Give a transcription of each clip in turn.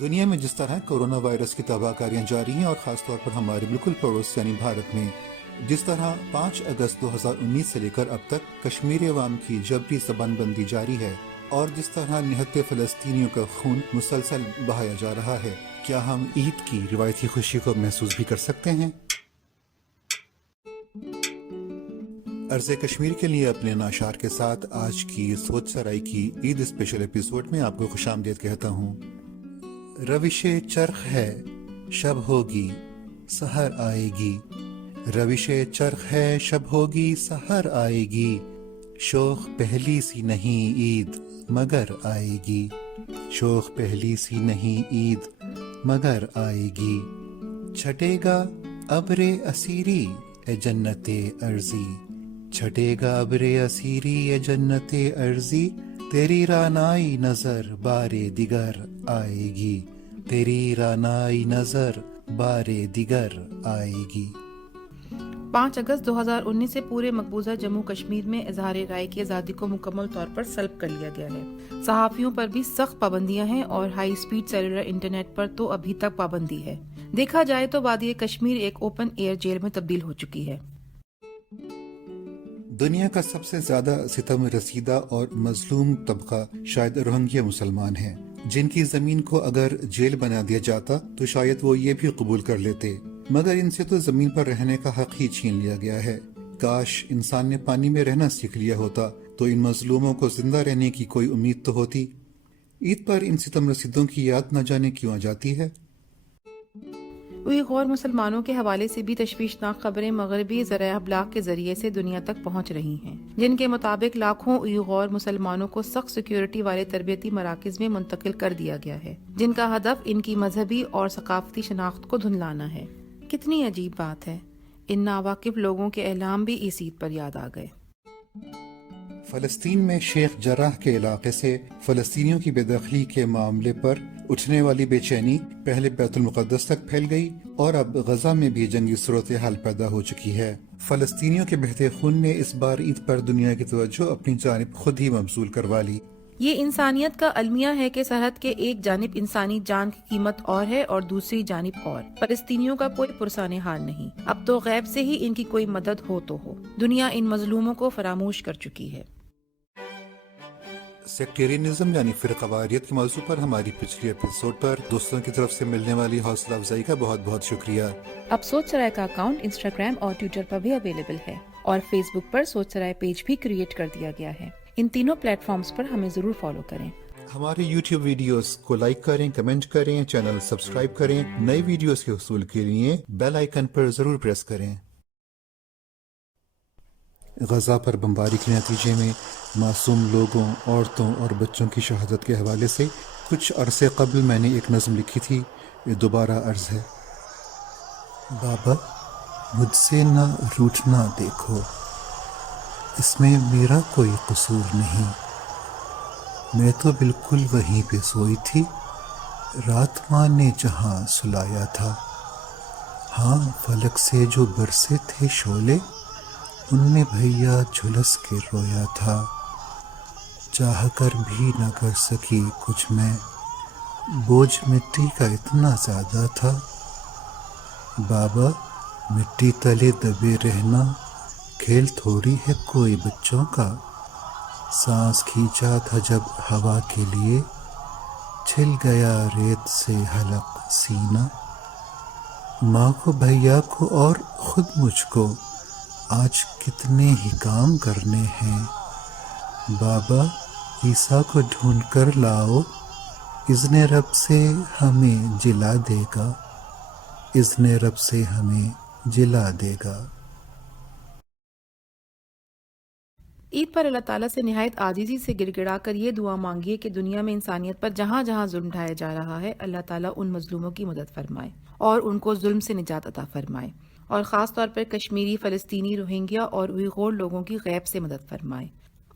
دنیا میں جس طرح کورونا وائرس کی تباہ کاریاں جاری ہیں اور خاص طور پر ہمارے بالکل پڑوس یعنی بھارت میں جس طرح 5 اگست 2019 سے لے کر اب تک کشمیر عوام کی جبری زبان بندی جاری ہے اور جس طرح نہتے فلسطینیوں کا خون مسلسل بہایا جا رہا ہے، کیا ہم عید کی روایتی خوشی کو محسوس بھی کر سکتے ہیں؟ عرض کشمیر کے لیے اپنے ناشار کے ساتھ آج کی سوچ سرائی کی عید اسپیشل ایپیسوڈ میں آپ کو خوش آمدید کہتا ہوں۔ روش چرخ ہے شب ہوگی سحر آئے گی، روش چرخ ہے شب ہوگی سحر آئے گی، شوق پہلی سی نہیں عید مگر آئے گی، شوق پہلی سی نہیں عید مگر آئے گی، چھٹے گا ابر اسیری اے جنت ارضی، چھٹے گا ابر اسیری اے جنت ارضی، تیری رانائی نظر بارے دیگر آئے گی، تیری رانائی نظر بارے دیگر آئے گی۔ 5 اگست 2019 سے پورے مقبوضہ جموں کشمیر میں اظہار رائے کی آزادی کو مکمل طور پر سلب کر لیا گیا ہے۔ صحافیوں پر بھی سخت پابندیاں ہیں اور ہائی سپیڈ سیلولر انٹرنیٹ پر تو ابھی تک پابندی ہے۔ دیکھا جائے تو وادی کشمیر ایک اوپن ایئر جیل میں تبدیل ہو چکی ہے۔ دنیا کا سب سے زیادہ ستم رسیدہ اور مظلوم طبقہ شاید روہنگیا مسلمان ہیں، جن کی زمین کو اگر جیل بنا دیا جاتا تو شاید وہ یہ بھی قبول کر لیتے، مگر ان سے تو زمین پر رہنے کا حق ہی چھین لیا گیا ہے۔ کاش انسان نے پانی میں رہنا سیکھ لیا ہوتا تو ان مظلوموں کو زندہ رہنے کی کوئی امید تو ہوتی۔ عید پر ان ستم رسیدوں کی یاد نہ جانے کیوں آ جاتی ہے۔ غور مسلمانوں کے حوالے سے بھی تشویشناک خبریں مغربی ذرائع ابلاغ کے ذریعے سے دنیا تک پہنچ رہی ہیں، جن کے مطابق لاکھوں غور مسلمانوں کو سخت سیکیورٹی والے تربیتی مراکز میں منتقل کر دیا گیا ہے، جن کا ہدف ان کی مذہبی اور ثقافتی شناخت کو دھندلانا ہے۔ کتنی عجیب بات ہے، ان ناواقف لوگوں کے اعلام بھی اس عید پر یاد آ گئے۔ فلسطین میں شیخ جراح کے علاقے سے فلسطینیوں کی بے دخلی کے معاملے پر اٹھنے والی بے چینی پہلے بیت المقدس تک پھیل گئی اور اب غزہ میں بھی جنگی صورتحال پیدا ہو چکی ہے۔ فلسطینیوں کے بہتے خون نے اس بار عید پر دنیا کی توجہ اپنی جانب خود ہی مبذول کروا لی۔ یہ انسانیت کا المیہ ہے کہ سرحد کے ایک جانب انسانی جان کی قیمت اور ہے اور دوسری جانب اور فلسطینیوں کا کوئی پرسان حال نہیں۔ اب تو غیب سے ہی ان کی کوئی مدد ہو تو ہو، دنیا ان مظلوموں کو فراموش کر چکی ہے۔ سیکٹیرینزم یعنی فرقہ واریت کے موضوع پر ہماری پچھلی ایپیسوڈ پر دوستوں کی طرف سے ملنے والی حوصلہ افزائی کا بہت بہت شکریہ۔ اب سوچ سرائے کا اکاؤنٹ انسٹاگرام اور ٹویٹر پر بھی اویلیبل ہے اور فیس بک پر سوچ سرائے پیج بھی کریٹ کر دیا گیا ہے۔ ان تینوں پلیٹ فارمز پر ہمیں ضرور فالو کریں۔ ہمارے یوٹیوب ویڈیوز کو لائک کریں، کمنٹ کریں، چینل سبسکرائب کریں، نئی ویڈیوز کے حصول کے لیے بیل آئیکن پر ضرور پریس کریں۔ غزہ پر بمباری کے نتیجے میں معصوم لوگوں، عورتوں اور بچوں کی شہادت کے حوالے سے کچھ عرصے قبل میں نے ایک نظم لکھی تھی، یہ دوبارہ عرض ہے۔ بابا مجھ سے نہ روٹنا دیکھو، اس میں میرا کوئی قصور نہیں، میں تو بالکل وہیں پہ سوئی تھی، رات ماں نے جہاں سلایا تھا، ہاں فلک سے جو برسے تھے شعلے، ان میں بھیا جھلس کے رویا تھا، چاہ کر بھی نہ کر سکی کچھ میں، بوجھ مٹی کا اتنا زیادہ تھا، بابا مٹی تلے دبے رہنا کھیل تھوڑی ہے کوئی بچوں کا، سانس کھینچا تھا جب ہوا کے لیے، چھل گیا ریت سے حلق سینہ، ماں کو بھیا کو اور خود مجھ کو آج کتنے ہی کام کرنے ہیں، بابا عیسیٰ کو ڈھونڈ کر لاؤ، اذن رب سے ہمیں جلا دے گا، اذن رب سے ہمیں جلا دے گا۔ عید پر اللہ تعالیٰ سے نہایت عاجزی سے گڑ گڑا کر یہ دعا مانگیے کہ دنیا میں انسانیت پر جہاں جہاں ظلم ڈھایا جا رہا ہے، اللہ تعالیٰ ان مظلوموں کی مدد فرمائے اور ان کو ظلم سے نجات عطا فرمائے، اور خاص طور پر کشمیری، فلسطینی، روہنگیا اور اوئغور لوگوں کی غیب سے مدد فرمائے،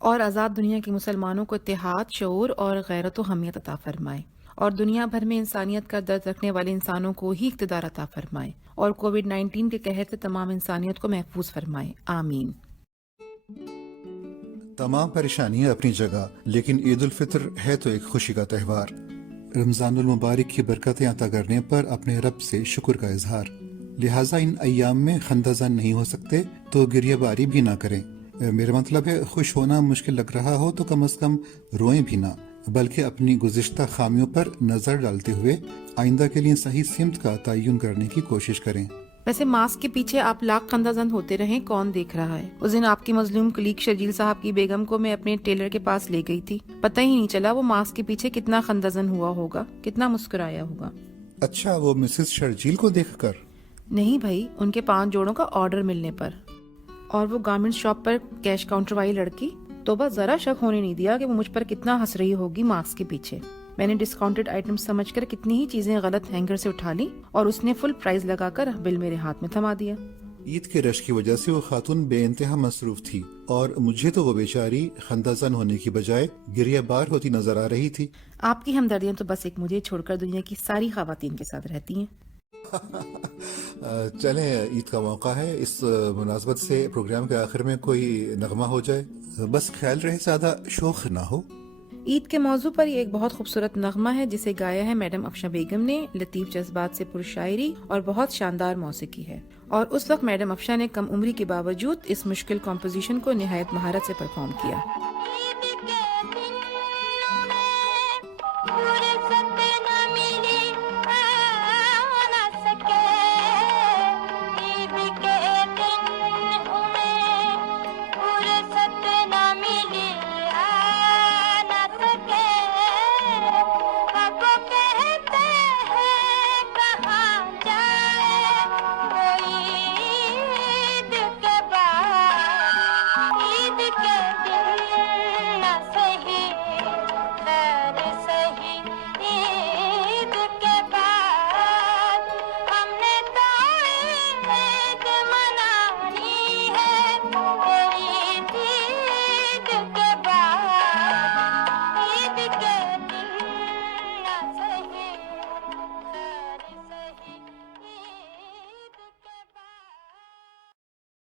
اور آزاد دنیا کے مسلمانوں کو اتحاد، شعور اور غیرت و حمیت عطا فرمائے، اور دنیا بھر میں انسانیت کا درد رکھنے والے انسانوں کو ہی اقتدار عطا فرمائے، اور کووڈ-19 کے قہر سے تمام انسانیت کو محفوظ فرمائے، آمین۔ تمام پریشانیاں اپنی جگہ، لیکن عید الفطر ہے تو ایک خوشی کا تہوار۔ رمضان المبارک کی برکتیں عطا کرنے پر اپنے رب سے شکر کا اظہار، لہٰذا ان ایام میں خندہ زن نہیں ہو سکتے تو گریہ باری بھی نہ کریں۔ میرا مطلب ہے خوش ہونا مشکل لگ رہا ہو تو کم از کم روئیں بھی نہ، بلکہ اپنی گزشتہ خامیوں پر نظر ڈالتے ہوئے آئندہ کے لیے صحیح سمت کا تعین کرنے کی کوشش کریں۔ ویسے ماسک کے پیچھے آپ لاکھ خندہ زن ہوتے رہیں، کون دیکھ رہا ہے؟ اس دن آپ کی مظلوم کلیگ شرجیل صاحب کی بیگم کو میں اپنے ٹیلر کے پاس لے گئی تھی، پتہ ہی نہیں چلا وہ ماسک کے پیچھے کتنا خندہ زن ہوا ہوگا، کتنا مسکرایا ہوگا۔ اچھا، وہ مسز شرجیل کو دیکھ کر؟ نہیں بھائی، ان کے 5 جوڑوں کا آرڈر ملنے پر۔ اور وہ گارمنٹ شاپ پر کیش کاؤنٹر والی لڑکی تو بس ذرا شک ہونے نہیں دیا کہ وہ مجھ پر کتنا ہنس رہی ہوگی ماسک کے پیچھے۔ میں نے ڈسکاؤنٹڈ آئٹم سمجھ کر کتنی ہی چیزیں غلط ہینگر سے اٹھا لی اور اس نے فل پرائز لگا کر بل میرے ہاتھ میں تھما دیا۔ عید کے رش کی وجہ سے وہ خاتون بے انتہا مصروف تھی اور مجھے تو وہ بیچاری خندہ زن ہونے کی بجائے گریہ بار ہوتی نظر آ رہی تھی۔ آپ کی ہمدردیاں تو بس ایک مجھے چھوڑ کر دنیا کی ساری خواتین کے ساتھ رہتی ہیں۔ چلیں، عید کا موقع ہے، اس مناسبت سے پروگرام کے آخر میں کوئی نغمہ ہو جائے، بس خیال رہے زیادہ شوخ نہ ہو۔ عید کے موضوع پر یہ ایک بہت خوبصورت نغمہ ہے جسے گایا ہے میڈم افشاں بیگم نے، لطیف جذبات سے پرشاعری اور بہت شاندار موسیقی ہے، اور اس وقت میڈم افشاں نے کم عمری کے باوجود اس مشکل کمپوزیشن کو نہایت مہارت سے پرفارم کیا۔